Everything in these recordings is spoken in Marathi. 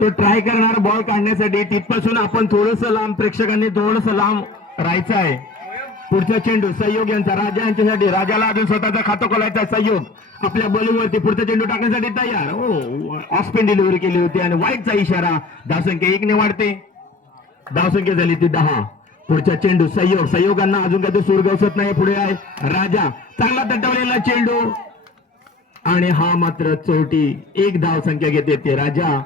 तो ट्राय करणार बॉल काढण्यासाठी. तिथपासून आपण थोडस लांब, प्रेक्षकांनी थोडस लांब राहायचं आहे. पुढचा चेंडू सहयोग यांचा, राजा यांच्यासाठी. राजाला अजून स्वतःचा खातं खोलायचा. सहयोग आपल्या बॉलिंगवरती पुढचा चेंडू टाकण्यासाठी तयार. ऑफ स्पिन डिलिव्हरी केली होती आणि वाईटचा इशारा. धावसंख्या 1 ने वाढते. धावसंख्या झाली ती 10. पुढचा चेंडू सहयोग, सहयोगांना अजून काही सूर गवसत नाही. पुढे आहे राजा, चांगला तटवलेला चेंडू आणि हा मात्र चौटी. 1 धावसंख्या घेते ते राजा.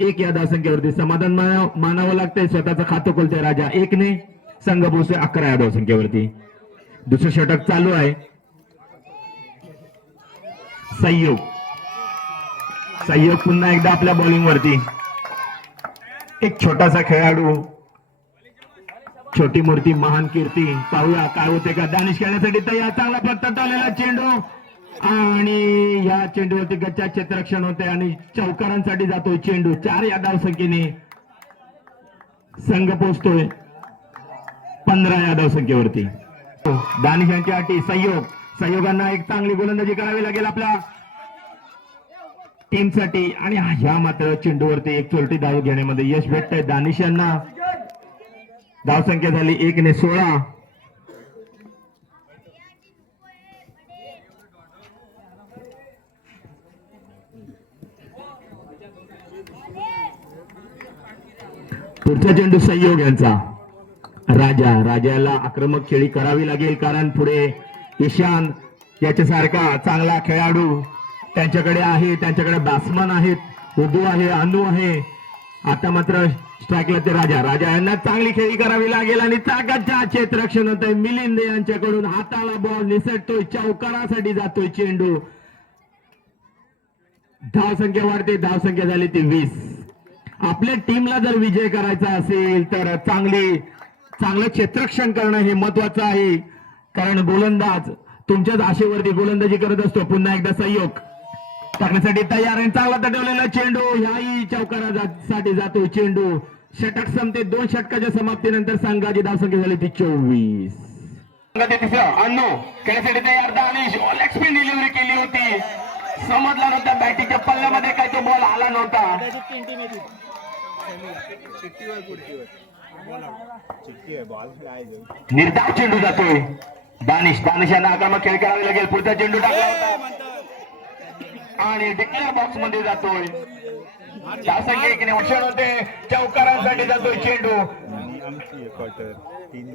1 या धावसंख्येवरती समाधान मानावं लागतंय. स्वतःचं खातं खोलतोय राजा 1 ने. संघ पोहोचतोय 11 या धावसंख्येवरती. दुसरं षटक चालू आहे. सहयोग, सहयोग पुन्हा एकदा आपल्या बॉलिंग वरती. एक छोटासा खेळाडू, छोटी मूर्ती महान कीर्ती. पाहूया काय होते का. दानिश खेळण्यासाठी तयार. चांगला प्रत्यालेला चेंडू आणि या चेंडूवरती गच्चा क्षेत्ररक्षण होते आणि चौकारांसाठी जातोय चेंडू. 4 या धावसंख्येने संघ पोहोचतोय 15 या धावसंख्येवरती. दानिश यांच्या अटी. सहयोग, सहयोगांना एक चांगली गोलंदाजी करावी लागेल आपल्या टीमसाठी आणि ह्या मात्र चेंडूवरती एक चोरटी धाव घेण्यामध्ये यश भेटतंय दानिश यांना. धावसंख्या झाली 1 ने 16. पुढचा चेंडू सहयोग यांचा. राजा, राजाला आक्रमक खेळी करावी लागेल कारण पुढे ईशान याच्यासारखा चांगला खेळाडू त्यांच्याकडे आहे. त्यांच्याकडे बॅट्समन आहेत, उदू आहे, अनु आहे. आता मात्र स्ट्राईकला ते राजा. राजा यांना चांगली खेळी करावी लागेल आणि चाकाच्या क्षेत्ररक्षण होत आहे. मिलिंद यांच्याकडून हाताला बॉल निसटतोय. चौकारासाठी जातोय चेंडू. धावसंख्या वाढते. धावसंख्या झाली ती 20. आपल्या टीमला जर विजय करायचा असेल तर चांगलं क्षेत्ररक्षण करणं हे महत्वाचं आहे कारण गोलंदाज तुमच्याच आशेवरती गोलंदाजी करत असतो. पुन्हा एकदा सहयोग टाकण्यासाठी तयार आहे. चांगला तटवलेला चेंडू. ह्याही चौकारासाठी जातो चेंडू. षटक संपते. 2 षटकाच्या समाप्तीनंतर संघाची धावसंख्या झाली ती 24. अण्णू खेळण्यासाठी तयार. दानिश लेग स्पिन डिलिव्हरी केली होती. समजला नव्हता बॅटीच्या पल्ल्यामध्ये काय तो बॉल आला नव्हता. निर्धाव चेंडू जातोय. दानिश यांना आक्रमक खेळ करावे लागेल. पुढचा चेंडू टाकला होता आणि डिक्लेअर बॉक्स मध्ये जातोय. धावसंख्या 1 ने वर्षण होते. चौकारांसाठी जातोय चेंडू.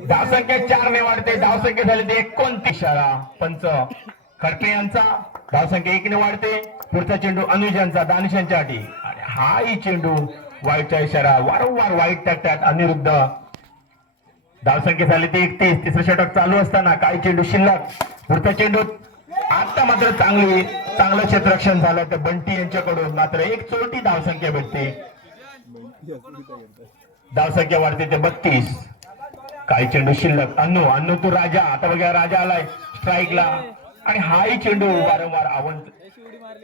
धावसंख्या 4 ने वाढते. धावसंख्या झाली ते 29. इशारा पंच खडके यांचा. धावसंख्या 1 ने वाढते. पुढचा चेंडू अनुज यांचा. दानिश यांच्या अटी आणि हाही चेंडू वाईटचा इशारा. वारंवार वाईट टाकतात अनिरुद्ध. धावसंख्या झाली ती 31. तिसरं षटक चालू असताना काही चेंडू शिल्लक. पुढचा चेंडू आता मात्र चांगलं क्षेत्ररक्षण झालं तर बंटी यांच्याकडून. मात्र एक चोरटी धावसंख्या भेटते. धावसंख्या वाढते ते 32. काही चेंडू शिल्लक. अन्नू तू राजा. आता बघा राजा आलाय स्ट्राईकला आणि हाही चेंडू वारंवार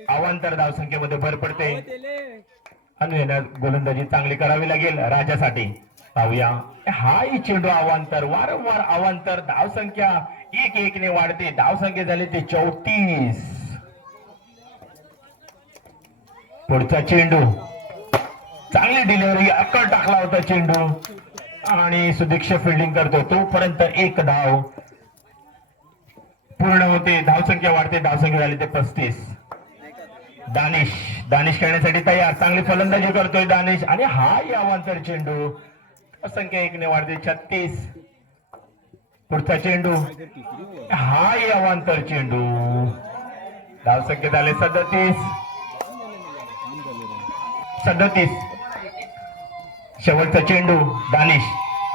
अवांतर धावसंख्येमध्ये भर पडते. अन्नू यांना गोलंदाजी चांगली करावी लागेल राजासाठी. पाहूया हाही चेंडू अवांतर, वारंवार अवांतर. धावसंख्या 1 ने वाढते. धावसंख्या झाली ते 34. पुढचा चेंडू चांगली डिलिव्हरी. अक्कल टाकला होता चेंडू आणि सुदीक्ष फिल्डिंग करतो. तोपर्यंत 1 धाव पूर्ण होते. धावसंख्या वाढते. धावसंख्या झाली ते 35. दानिश खेळण्यासाठी तयार. चांगली फलंदाजी करतोय दानिश आणि हाही अवांतर चेंडू. संख्या 1 ने वाढते 36. पुढचा चेंडू हाही अवांतर चेंडू. धावसंख्या झाले 37. शेवटचा चेंडू. दानिश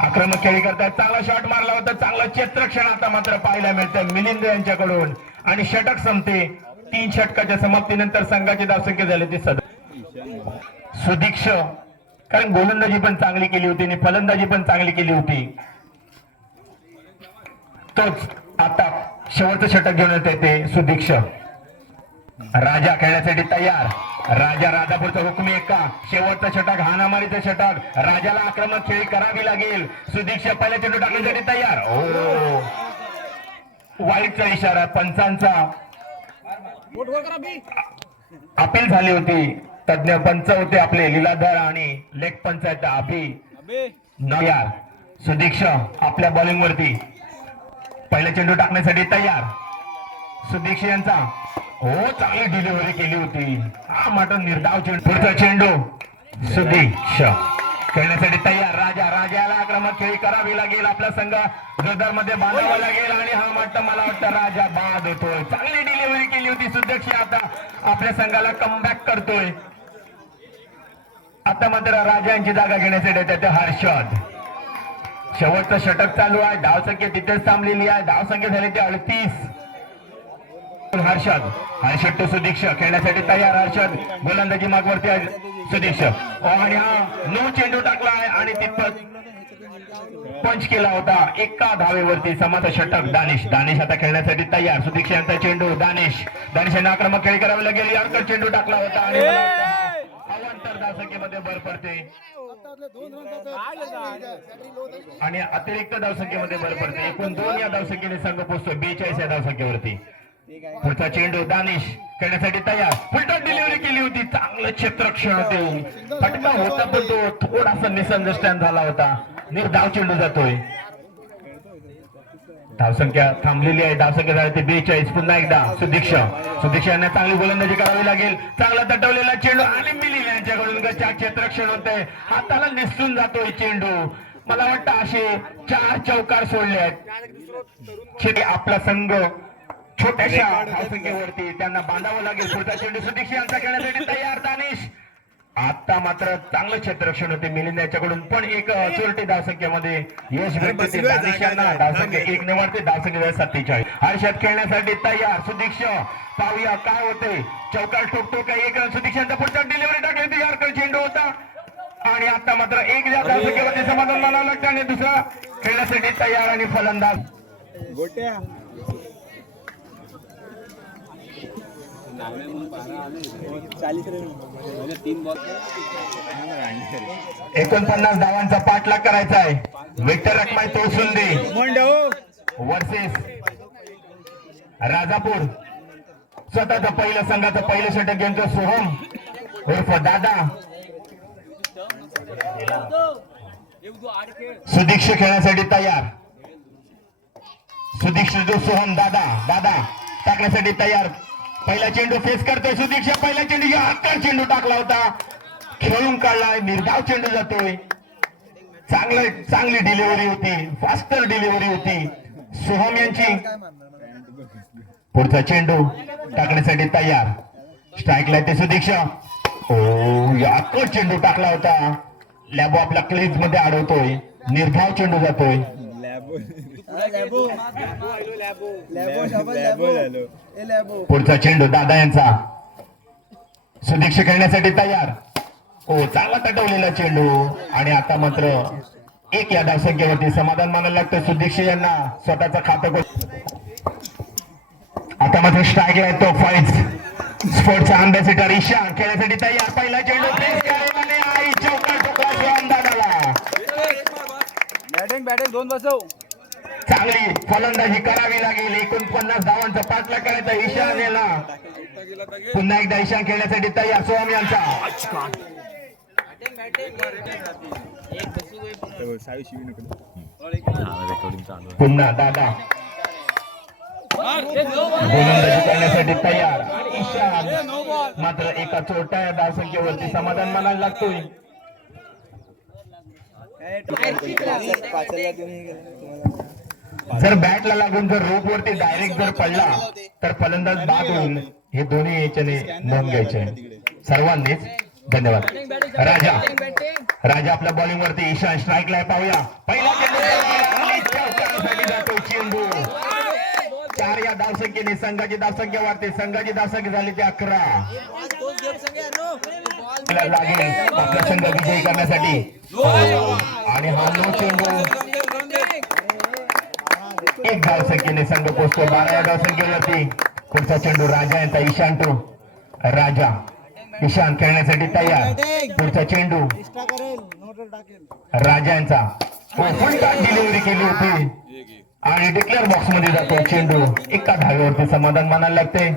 आक्रमक खेळी करतात. चांगला शॉट मारला होता. चांगलं क्षेत्ररक्षण आता मात्र पाहायला मिळतं मिलिंद यांच्याकडून आणि षटक संपते. 3 षटकाच्या समाप्तीनंतर संघाची धावसंख्या झाली ती 37. सुदीक्ष कारण गोलंदाजी पण चांगली केली होती आणि फलंदाजी पण चांगली केली होती. तोच आता शेवटचं षटक घेऊन येते ते सुदीक्ष. राजा खेळण्यासाठी तयार. राजा राजापूरचा हुकमी एक्का. शेवटचा षटक हाणामारीचं षटक. राजाला आक्रमक खेळी करावी लागेल. सुदीक्ष पहिल्या चेंडू टाकण्यासाठी तयार. वाईटचा इशारा पंचांचा. अपील झाली होती तज्ञ पंच होते आपले लीलाधर आणि लेग पंच आहेत अभि नयार. सुदीक्ष आपल्या बॉलिंग वरती पहिला चेंडू टाकण्यासाठी तयार. सुदीक्ष यांचा हो चांगली डिलिव्हरी केली होती. हा मात्र निर्धाव चेंडू. पुढचा चेंडू सुदीक्ष खेळण्यासाठी तयार. राजाला आक्रमक खेळी करावी लागेल. आपला संघ जोरदार मध्ये बांधावा लागेल आणि हा मात्र मला वाटतं राजा बाद होतोय. चांगली डिलिव्हरी केली होती सुदीक्ष. आता आपल्या संघाला कमबॅक करतोय. आता मात्र राजा यांची जागा घेण्यासाठी त्याचे हर्षद. शेवटचं षटक चालू आहे. धावसंख्या तिथेच थांबलेली आहे. धावसंख्या झाली ती 38. हर्षद टू सुदीक्ष खेळण्यासाठी तयार. हर्षद गोलंदाजी मागवरती आहे. सुदीक्ष आणि हा नो चेंडू टाकला आहे आणि तिथं पंच केला होता. एका धावेवरती समाचा षटक. दानिश आता खेळण्यासाठी तयार. सुदीक्ष यांचा चेंडू. दानिश यांना आक्रमक खेळी करावी लागेल. यारकर चेंडू टाकला होता आणि अवांतर धावसंख्येमध्ये भर पडते आणि अतिरिक्त धावसंख्येमध्ये भर पडते. एकूण 2 या धावसंख्येने संघ पोहोचतो 42 या धावसंख्येवरती. पुढचा चेंडू दानिश खेळण्यासाठी तयार. फुलटॉस डिलिव्हरी केली होती. चांगलं क्षेत्ररक्षण होते. फटका होता पण तो थोडासा मिसअंडरस्टँड झाला होता. निर्धाव चेंडू जातोय. धावसंख्या थांबलेली आहे. धावसंख्या झाली ते 42. पुन्हा एकदा सुदीक्ष यांना चांगली गोलंदाजी करावी लागेल. चांगला तटवलेला चेंडू आणि मिलिंद यांच्याकडून क्षेत्ररक्षण होतंय. हाताला निसटून जातोय चेंडू. मला वाटतं असे 4 चौकार सोडले आहेत. आपला संघ छोट्याशा धावसंख्येवरती त्यांना बांधावं लागेल. पुढचा चेंडू सुदीक्ष यांचा खेळण्यासाठी तयार. दानिश आता मात्र चांगलं क्षेत्ररक्षण होते मिलिंद याच्याकडून पण एक चोरटी धावसंख्येमध्ये यश भेटते. दानिश यांना धावसंख्या 1 ने वाढते. धावसंख्या 47. हर्षद खेळण्यासाठी तयार. सुदीक्ष पाहूया काय होते. चौकार ठोकतो का 1 रन. सुदीक्ष यांचा पुढचा डिलिव्हरी टाकली होती. यारकर चेंडू होता आणि आता मात्र 1 या धावसंख्येवरती समाधान मानावं लागतं आणि दुसरा खेळण्यासाठी तयार आणि फलंदाज गोट्या 49 धावांचा पाठलाग करायचा आहे. Victor Rakhmai Tosunde versus Rajapur. स्वतःचं पहिलं संघाचं पहिलं षटक घेतो सोहम उर्फ दादा. सुदीक्ष खेळण्यासाठी तयार. सुदीक्ष जो सोहम दादा टाकण्यासाठी तयार. पहिला चेंडू फेस करतोय सुदीक्ष. पहिला चेंडू हक्कर चेंडू टाकला होता. खेळून काढलाय. निर्धाव चेंडू जातोय. चांगली डिलिव्हरी होती. फास्टर डिलिव्हरी होती सोहम यांची. पुढचा चेंडू टाकण्यासाठी तयार. स्ट्राईकला ते सुदीक्ष. हक्कर चेंडू टाकला होता. लॅबो आपल्या क्लीज मध्ये अडवतोय. निर्धाव चेंडू जातोय. पुढचा चेंडू दादा यांचा. सुदीक्ष खेळण्यासाठी तयार. चांगला तटवलेला चेंडू आणि आता मात्र 1 या धावसंख्येवरती समाधान मानायला लागतं. सुदीक्ष यांना स्वतःचा खातं. आता मात्र स्ट्राईकला येतो फाईट स्पोर्टचा अँबॅसिडर ईशान खेळण्यासाठी तयार. पहिला चेंडू फेस करेल आणि आई चौकार टोकला सोहम दादाला. बॅटिंग 2 बसव. चांगली फलंदाजी करावी लागेल. 49 धावांचा पाठलाग करायचा ईशान याला. पुन्हा एकदा ईशान खेळण्यासाठी तयार. सोहम यांचा पुन्हा दादा गोलंदाजी करण्यासाठी तयार. ईशान मात्र एका छोट्या धावसंख्येवरती समाधान मानायला लागतोय. जर बॅटला लागून जर रोप वरती डायरेक्ट जर पडला तर फलंदाज बाद होईल. हे दोन्ही याच्याने नोंद घ्यायचे सर्वांनीच. धन्यवाद. राजा आपल्या बॉलिंग वरती. ईशान स्ट्राईकला पाहूया. पहिला चेंडू 4 या धावसंख्येने संघाची धावसंख्या वाढते. संघाची धावसंख्या झाली ती 11. लागेल आपला संघ विजयी करण्यासाठी आणि हा नो चेंडू 1 धावसंख्येने संघ पोहोचतो 12 या धावसंख्येवरती. पुढचा चेंडू राजा यांचा. ईशान टू ईशान खेळण्यासाठी तयार. पुढचा चेंडू राजा यांचा. डिलिव्हरी केली होती आणि डिक्लेअर बॉक्स मध्ये जातो चेंडू. एका धावेवरती समाधान मानायला लागते.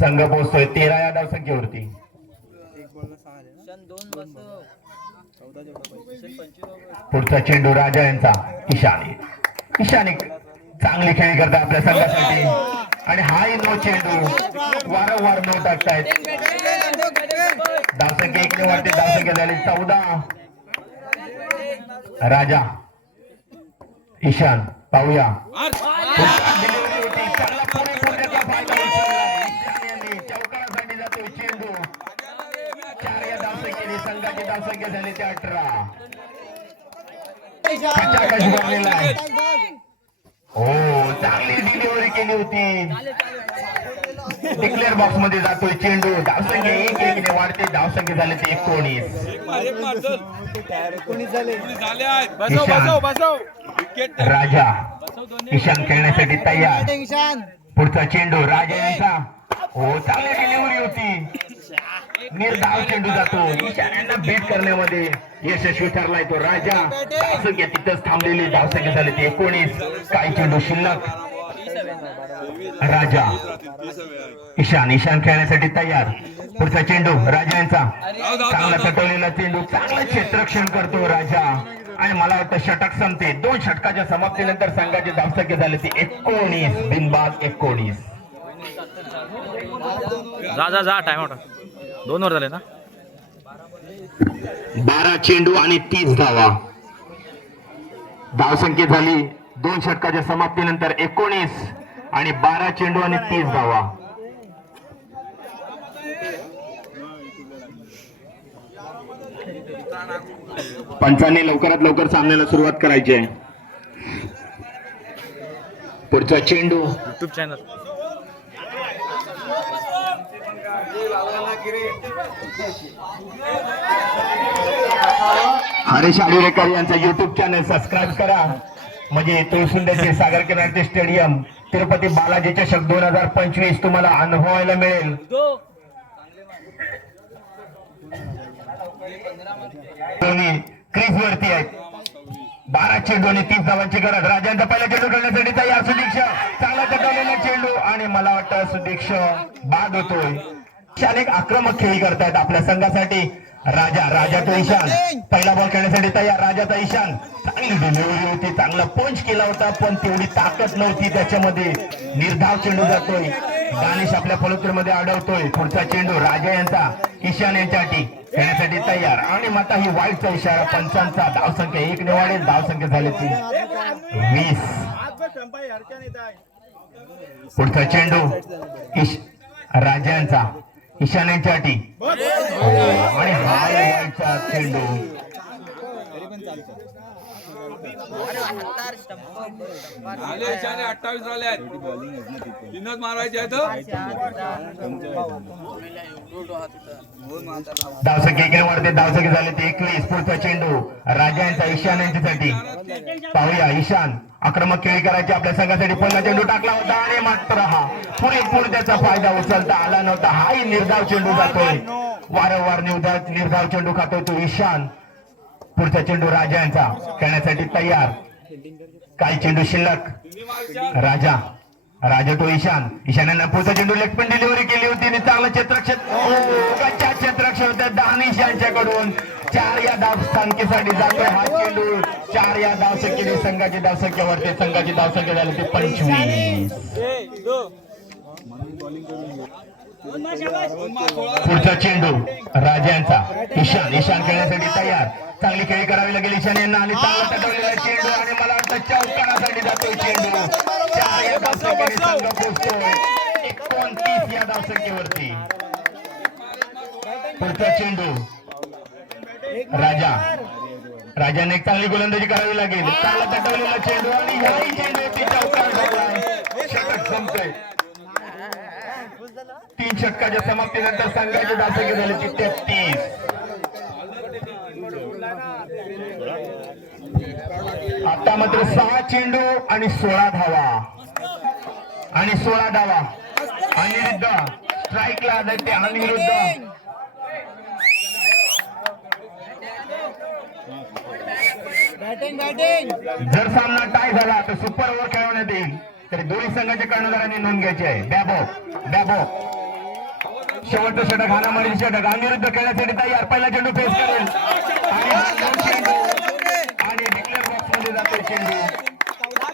संघ पोहोचतोय 13 या धावसंख्येवरती. पुढचा चेंडू राजा यांचा. ईशान चांगली खेळी करतात आपल्या संघासाठी आणि हाही नो चेंडू वारंवार नो टाकतायत. धावसंख्या 1 ने वाढते. धावसंख्या झाली 14. राजा ईशान पाहूया. डिलिव्हरी होती. चांगला पुरेपूर त्याचा फायदा उचलला. ईशान यांनी चौकारासाठी जातोय चेंडू. 4 या धावसंख्येने संघाची धावसंख्या झाली ते 18. खचाखच भरलेला आहे. हो चांगली डिलिव्हरी केली होती. डिक्लेअर बॉक्स मध्ये जातोय चेंडू. धावसंख्या 1-1 ने वाढते. धावसंख्या झाली ते 19. राजा ईशान खेळण्यासाठी तयार. पुढचा चेंडू राजा यांचा. हो चांगली डिलिव्हरी होती. निर्धाव चेंडू जातो. ईशान यांना बेट करण्यामध्ये यशस्वी ठरलाय तो राजा. धावसंख्या तिथंच थांबलेली. धावसंख्या झाली ते 19. काही चेंडू शिल्लक. राजा ईशान खेळण्यासाठी तयार. पुढचा चेंडू राजा यांचा. चांगला तटवलेला चेंडू. चांगलं क्षेत्ररक्षण करतो राजा आणि मला वाटतं षटक संपते. 2 षटकाच्या समाप्तीनंतर संघाची धावसंख्या झाली ती 19. बिनबाद 19. जा टाइम आउट. 2 ओव्हर झाले ना. 12 चेंडू आणि 30 धावा. धावसंख्या झाली 2 षटकाच्या समाप्तीनंतर 19 आणि 12 चेंडू आणि 30 धावा. पंचांनी लवकरात लवकर सामन्याला सुरुवात करायची आहे. पुढचा चेंडू युट्यूब चॅनल हरीश आडिरेकर यांचा युट्यूब चॅनल सबस्क्राईब करा. म्हणजे तुळसुंड्याचे सागर किनारचे स्टेडियम तिरुपती बालाजी चषक 2025 तुम्हाला अनुभवायला मिळेल. क्रीज वरती आहेत. 12 चेंडू आणि 30 धावांची गरज. राजांचा पहिला चेंडू खेळण्यासाठी तयार. सुदीक्षा चांगला चटवलेला चेंडू आणि मला वाटतं सुदीक्षा बाद होतोय. ईशान एक आक्रमक खेळी करतायत आपल्या संघासाठी. राजा तो ईशान पहिला बॉल खेळण्यासाठी तयार. राजाचा ईशान. चांगली डिलिव्हरी होती. चांगला पंच केला होता पण तेवढी ताकद नव्हती त्याच्यामध्ये. निर्धाव चेंडू जातोय. दानिश आपल्या फलुत्रीमध्ये अडवतोय. पुढचा चेंडू राजा यांचा. ईशान यांच्यासाठी खेळण्यासाठी तयार आणि माता ही वाईटचा इशारा पंचांचा. धावसंख्या 1 ने वाढेल. धावसंख्या झाली ती 20. पुढचा चेंडू राजा यांचा. ईशान यांच्यासाठी आणि हा वाईटचा चेंडू. आले 28 झाले. 3च मारायचे आहेत. धावसंख्या 1 ने वाढते. धावसंख्या झाली ती 21. पुढचा चेंडू राजा यांचा. ईशान यांच्यासाठी पाहूया. ईशान आक्रमक खेळी करायची आपल्या संघासाठी. पहिला चेंडू टाकला होता आणि मात्र हा पुरेपूर त्याचा फायदा उचलता आला नव्हता. हाही निर्धाव चेंडू जातोय. वारंवार निर्धाव चेंडू खातोय तो ईशान. पुढचा चेंडू राजा यांचा खेळण्यासाठी तयार. काही चेंडू शिल्लक. राजा तो ईशान यांना पुढचा चेंडू लेग स्पिन डिलिव्हरी केली होती आणि चांगलं क्षेत्ररक्षण होत्या दानिश यांच्याकडून. 4 या धावसंख्येसाठी जातोय हा चेंडू. 4 या धावसंख्येने संघाची धावसंख्या वाढते. संघाची धावसंख्या झाली ते 25. पुढचा चेंडू राजा यांचा. ईशान खेळण्यासाठी तयार. चांगली खेळी करावी लागेल ईशान यांना आणि चांगला तटवलेला चेंडू आणि मला वाटतं चौकारासाठी जातोय चेंडू. 4 या धावसंख्येने संघ पोहोचतोय 29 या धावसंख्येवरती. पुढचा चेंडू राजाने एक चांगली गोलंदाजी करावी लागेल. चांगला तटवलेला चेंडू आणि ह्याही चेंडू चौकार झालाय. षटक संपतंय. 3 षटकाच्या समाप्तीनंतर संघाची धावसंख्या झाली ती 33. आता मात्र 6 चेंडू आणि 16 धावा अनिरुद्ध स्ट्राईकला जाते. अनिरुद्ध जर सामना टाय झाला तर सुपर ओव्हर खेळवण्यात येईल. तरी दोन्ही संघाच्या कर्णधारांनी नोंद घ्यायची आहे. बॅबो शेवटचा षटक हाणामारी षटक अनिरुद्ध खेळण्यासाठी तयार. पहिला चेंडू फेस करेल आणि हा दोन चेंडू आणि डिक्लेअर बॉक्स मध्ये जातोय चेंडू.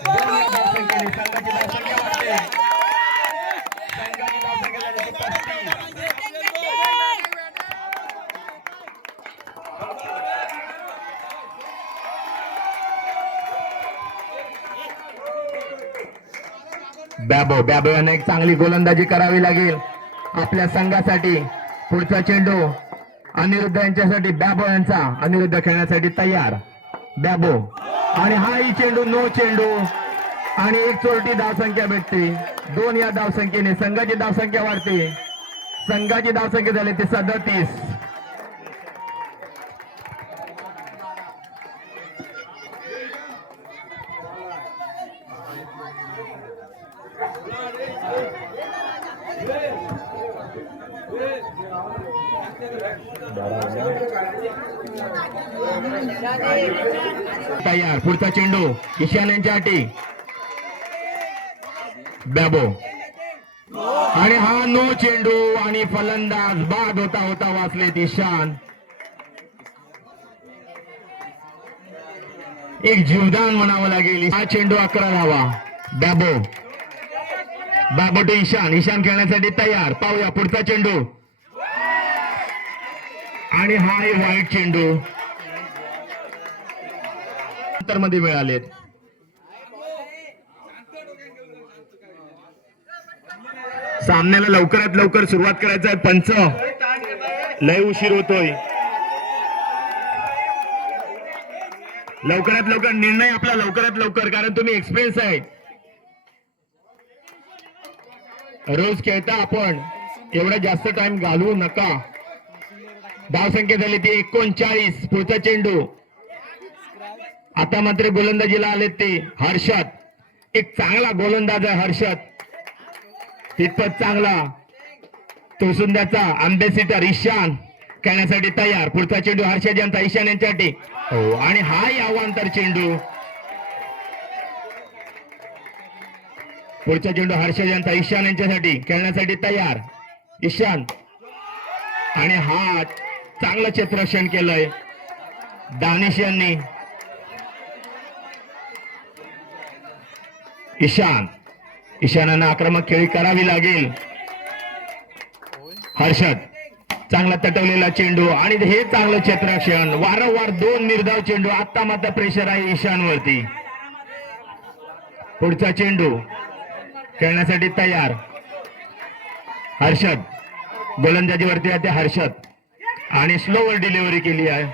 दोन या धावसंख्येने संघाची धावसंख्या वाढते. संघाची धावसंख्या झाली 35. बॅबो यांना एक चांगली गोलंदाजी करावी लागेल आपल्या संघासाठी. पुढचा चेंडू अनिरुद्ध यांच्यासाठी. बॅबो यांचा अनिरुद्ध खेळण्यासाठी तयार. बॅबो आणि हाही चेंडू नो चेंडू आणि एक चोरटी धावसंख्या भेटते. 2 या धावसंख्येने संघाची धावसंख्या वाढते. संघाची धावसंख्या झाली ती 37. तयार. पुढचा चेंडू ईशान यांच्या अटी. बॅबो आणि हा नो चेंडू आणि फलंदाज बाद होता वाचलेत ईशान. एक जीवदान म्हणावं लागेल. हा चेंडू 11 धावा. बॅबो टू ईशान खेळण्यासाठी तयार. पाहूया पुढचा चेंडू आणि हा वाईट चेंडू मध्ये मिळालेत. सामन्याला लवकरात लवकर सुरुवात करायचं आहे. पंच लय उशीर होतोय. लवकरात लवकर निर्णय आपला लवकरात लवकर, कारण तुम्ही एक्सपिरियन्स आहे. रोज खेळता आपण, एवढा जास्त टाइम घालवू नका. धावसंख्या झाली ती 39. पुढचा चेंडू आता मात्र गोलंदाजीला आले ते हर्षद. एक चांगला गोलंदाज आहे हर्षद, तितपत चांगला तोसुंद्याचा अम्बेसिडर ईशान खेळण्यासाठी तयार. पुढचा चेंडू हर्षद यांचा ईशान यांच्यासाठी. हो आणि हाही अवांतर चेंडू. पुढचा चेंडू हर्षद यांचा ईशान यांच्यासाठी खेळण्यासाठी तयार. ईशान आणि हा चांगलं क्षेत्ररक्षण केलंय दानिश यांनी. ईशानांना आक्रमक खेळी करावी लागेल. हर्षद चांगला तटवलेला चेंडू आणि हे चांगलं क्षेत्ररक्षण. वारंवार 2 निर्धाव चेंडू. आता मात्र प्रेशर आहे ईशानवरती. पुढचा चेंडू खेळण्यासाठी तयार. हर्षद गोलंदाजीवरती आहे ते हर्षद आणि स्लोवर डिलिव्हरी केली आहे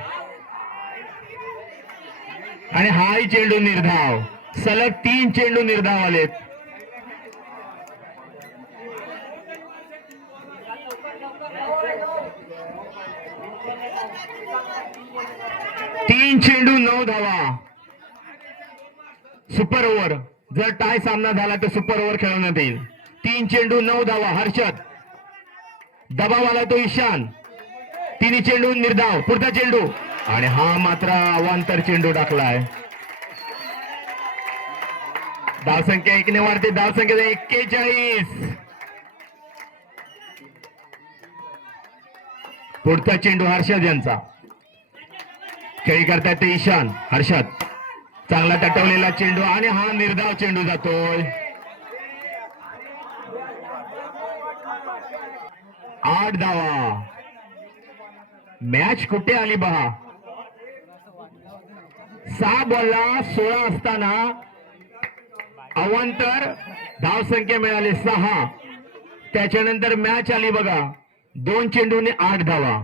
आणि हाही चेंडू निर्धाव. सलग 3 चेंडू निर्धाव आलेत. तीन चेंडू 9 धावा. Super over. जर टाय सामना झाला तर सुपर ओव्हर खेळवण्यात येईल. 3 चेंडू 9 धावा. हर्षद दबाव आला तो ईशान. 3 चेंडू निर्धाव. पुढचा चेंडू आणि हा मात्र अवांतर चेंडू टाकलाय. धावसंख्या 1 ने वाढते. धावसंख्या 41. पुढचा चेंडू हर्षद यांचा. खेळी करतायत ते ईशान. हर्षद चांगला तटवलेला चेंडू आणि हा निर्धाव चेंडू जातोय. 8 धावा. मॅच कुठे आली पहा. 6 बॉलला 16 असताना अवांतर धावसंख्या मिळाली 6. त्याच्यानंतर मॅच आली बघा 2 चेंडूने 8 धावा.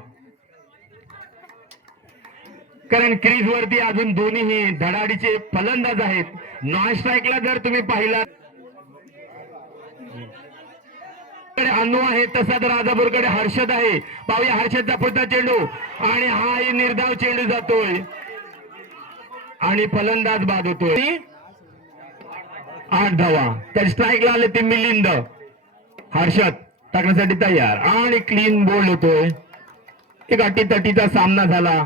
कारण क्रीज वरती अजून दोन्हीही धडाडीचे फलंदाज आहेत. नॉन स्ट्राईकला जर तुम्ही पाहिला अनु आहे, तसा तर राजापूरकडे हर्षद आहे. पाहूया हर्षदचा पुढचा चेंडू आणि हाही निर्धाव चेंडू जातोय आणि फलंदाज बाद होतोय. 8 धावा. तर स्ट्राईकला आले ते मिलिंद. हर्षद टाकण्यासाठी तयार आणि क्लीन बोल्ड होतोय. एक अटीतटीचा सामना झाला.